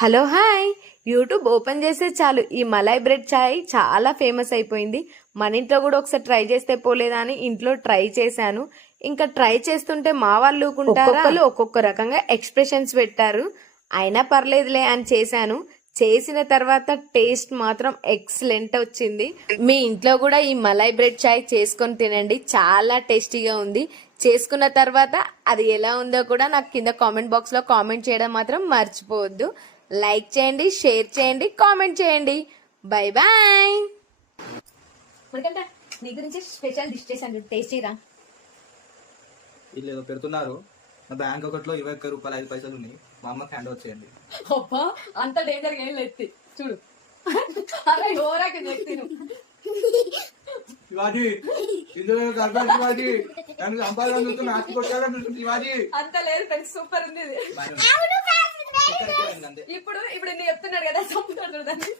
Hello hi. YouTube open చేస్తే చాలు ఈ మలై బ్రెడ్ చాయ్ చాలా ఫేమస్ అయిపోయింది. మన ఇంట్లో కూడా ఒకసారి ట్రై చేస్తే పోలేదా అని ఇంట్లో ట్రై చేశాను. ఇంకా ట్రై చేస్తుంటే మా వాళ్ళు ఒక్కొక్కరు ఒక్కొక్క రకంగా ఎక్స్ప్రెషన్స్ పెట్టారు. అయినా పర్లేదులే అని చేశాను. చేసిన తర్వాత టేస్ట్ మాత్రం ఎక్సలెంట్ వచ్చింది. మీ ఇంట్లో కూడా ఈ మలై బ్రెడ్ చాయ్ చేసుకొని తినండి, చాలా టేస్టీగా ఉంది. చేసుకున్న తర్వాత అది ఎలా ఉందో కూడా నాకు కింద కామెంట్ బాక్స్ లో కామెంట్ చేయడం మాత్రం మర్చిపోవద్దు. లైక్ చేయండి, షేర్ చేయండి, కామెంట్ చేయండి. Bye bye. నీ గురించి స్పెషల్ డిష్ చేశాను, టేస్టీరా. వీళ్ళు ఏదో పెడుతున్నారు. నా బ్యాంక్ ఒకటిలో 21 రూపాయలు 5 పైసలు ఉన్నాయి. మా అమ్మకి హ్యాండ్ ఓవర్ చేయండి. అబ్బా అంత డేంజర్ ఏం లేదు, చూడు. అలా ఓరాకి చెప్తాను. శివాజీ శివాజీ నన్ను సంపాదన ఆస్తి శివాజీ అంత లేదు ఫ్రెండ్స్, సూపర్ ఉంది. ఇప్పుడు ఇప్పుడు నేను చెప్తున్నాడు కదా, చంపుతాడు దాన్ని.